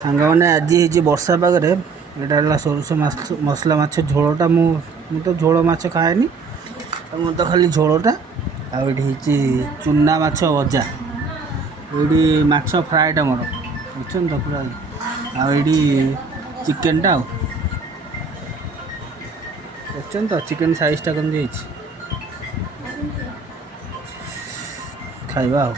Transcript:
ସାଙ୍ଗମାନେ ଆଜି ହେଇଛି ବର୍ଷା ପାଗରେ ଏଇଟା ହେଲା ସୋରିଷ ମସଲା ମାଛ ଝୋଳଟା। ମୁଁ ତ ଝୋଳ ମାଛ ଖାଏନି, ମୁଁ ତ ଖାଲି ଝୋଳଟା। ଆଉ ଏଇଠି ହେଇଛି ଚୁନା ମାଛ ଭଜା, ଏଇଠି ମାଛ ଫ୍ରାଏଟା ମୋର ବୁଝୁଛନ୍ତି ତ ପୁରା। ଆଉ ଏଇଠି ଚିକେନଟା, ଆଉ ଦେଖୁଛନ୍ତି ତ ଚିକେନ ସାଇଜଟା କେମିତି ହେଇଛି। ଖାଇବା ଆଉ।